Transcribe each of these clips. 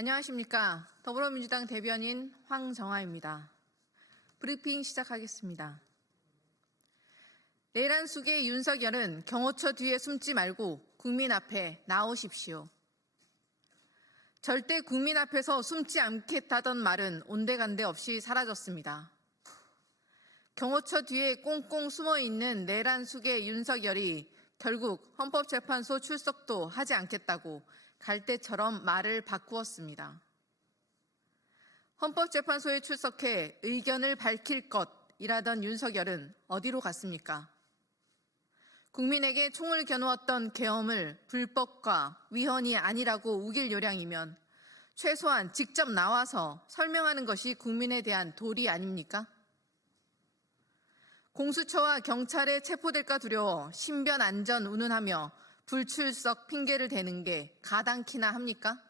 안녕하십니까. 더불어민주당 대변인 황정아입니다. 브리핑 시작하겠습니다. 내란 속의 윤석열은 경호처 뒤에 숨지 말고 국민 앞에 나오십시오. 절대 국민 앞에서 숨지 않겠다던 말은 온데간데 없이 사라졌습니다. 경호처 뒤에 꽁꽁 숨어 있는 내란 속의 윤석열이 결국 헌법재판소 출석도 하지 않겠다고 갈 때처럼 말을 바꾸었습니다. 헌법재판소에 출석해 의견을 밝힐 것이라던 윤석열은 어디로 갔습니까? 국민에게 총을 겨누었던 계엄을 불법과 위헌이 아니라고 우길 요량이면 최소한 직접 나와서 설명하는 것이 국민에 대한 도리 아닙니까? 공수처와 경찰에 체포될까 두려워 신변 안전 운운하며 불출석 핑계를 대는 게 가당키나 합니까?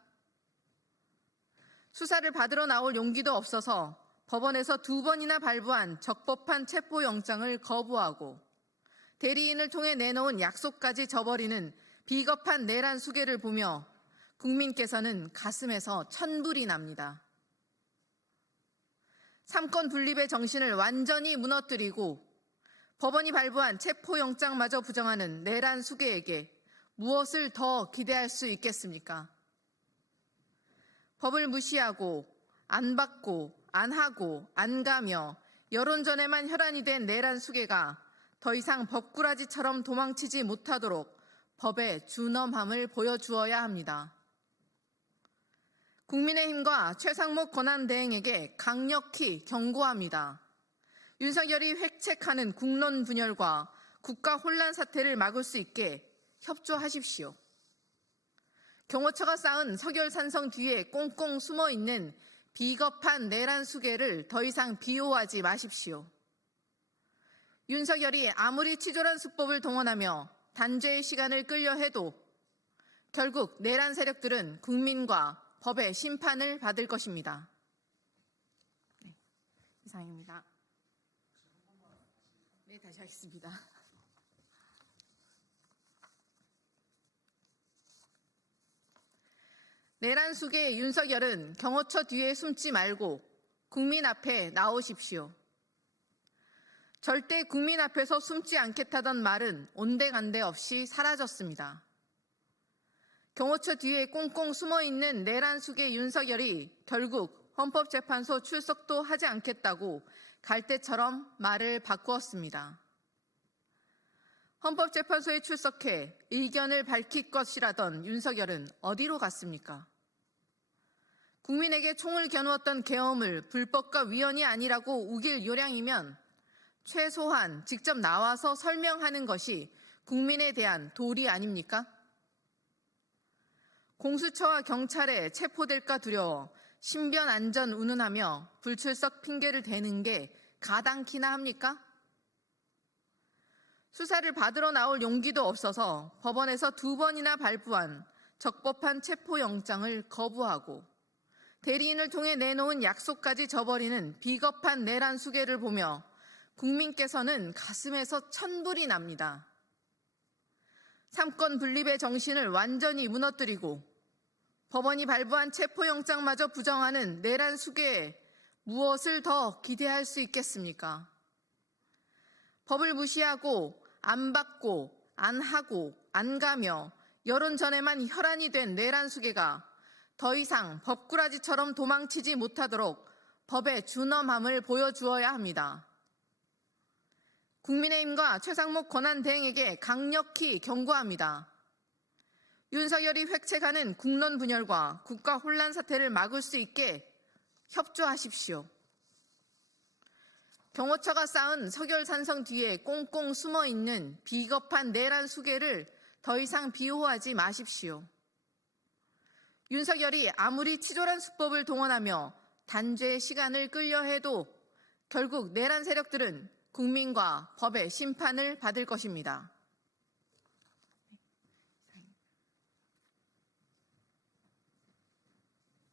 수사를 받으러 나올 용기도 없어서 법원에서 두 번이나 발부한 적법한 체포 영장을 거부하고 대리인을 통해 내놓은 약속까지 저버리는 비겁한 내란 수계를 보며 국민께서는 가슴에서 천불이 납니다. 삼권 분립의 정신을 완전히 무너뜨리고 법원이 발부한 체포영장마저 부정하는 내란 수계에게 무엇을 더 기대할 수 있겠습니까? 법을 무시하고 안 받고 안 하고 안 가며 여론전에만 혈안이 된 내란 수계가 더 이상 법꾸라지처럼 도망치지 못하도록 법의 준엄함을 보여주어야 합니다. 국민의힘과 최상목 권한대행에게 강력히 경고합니다. 윤석열이 획책하는 국론 분열과 국가 혼란 사태를 막을 수 있게 협조하십시오. 경호처가 쌓은 서결산성 뒤에 꽁꽁 숨어 있는 비겁한 내란 수계를 더 이상 비호하지 마십시오. 윤석열이 아무리 치졸한 수법을 동원하며 단죄의 시간을 끌려 해도 결국 내란 세력들은 국민과 법의 심판을 받을 것입니다. 네, 이상입니다. 네, 다시 하겠습니다. 내란 속의 윤석열은 경호처 뒤에 숨지 말고 국민 앞에 나오십시오. 절대 국민 앞에서 숨지 않겠다던 말은 온데간데 없이 사라졌습니다. 경호처 뒤에 꽁꽁 숨어 있는 내란 속의 윤석열이 결국 헌법재판소 출석도 하지 않겠다고 갈 때처럼 말을 바꾸었습니다. 헌법재판소에 출석해 의견을 밝힐 것이라던 윤석열은 어디로 갔습니까? 국민에게 총을 겨누었던 계엄을 불법과 위헌이 아니라고 우길 요량이면 최소한 직접 나와서 설명하는 것이 국민에 대한 도리 아닙니까? 공수처와 경찰에 체포될까 두려워 신변 안전 운운하며 불출석 핑계를 대는 게 가당키나 합니까? 수사를 받으러 나올 용기도 없어서 법원에서 두 번이나 발부한 적법한 체포영장을 거부하고 대리인을 통해 내놓은 약속까지 저버리는 비겁한 내란 수계를 보며 국민께서는 가슴에서 천불이 납니다. 삼권 분립의 정신을 완전히 무너뜨리고 법원이 발부한 체포영장마저 부정하는 내란 수계에 무엇을 더 기대할 수 있겠습니까? 법을 무시하고 안 받고 안 하고 안 가며 여론 전에만 혈안이 된 내란 수계가 더 이상 법꾸라지처럼 도망치지 못하도록 법의 준엄함을 보여주어야 합니다. 국민의힘과 최상목 권한대행에게 강력히 경고합니다. 윤석열이 획책하는 국론 분열과 국가 혼란 사태를 막을 수 있게 협조하십시오. 경호처가 쌓은 서결산성 뒤에 꽁꽁 숨어 있는 비겁한 내란 수계를 더 이상 비호하지 마십시오. 윤석열이 아무리 치졸한 수법을 동원하며 단죄의 시간을 끌려 해도 결국 내란 세력들은 국민과 법의 심판을 받을 것입니다.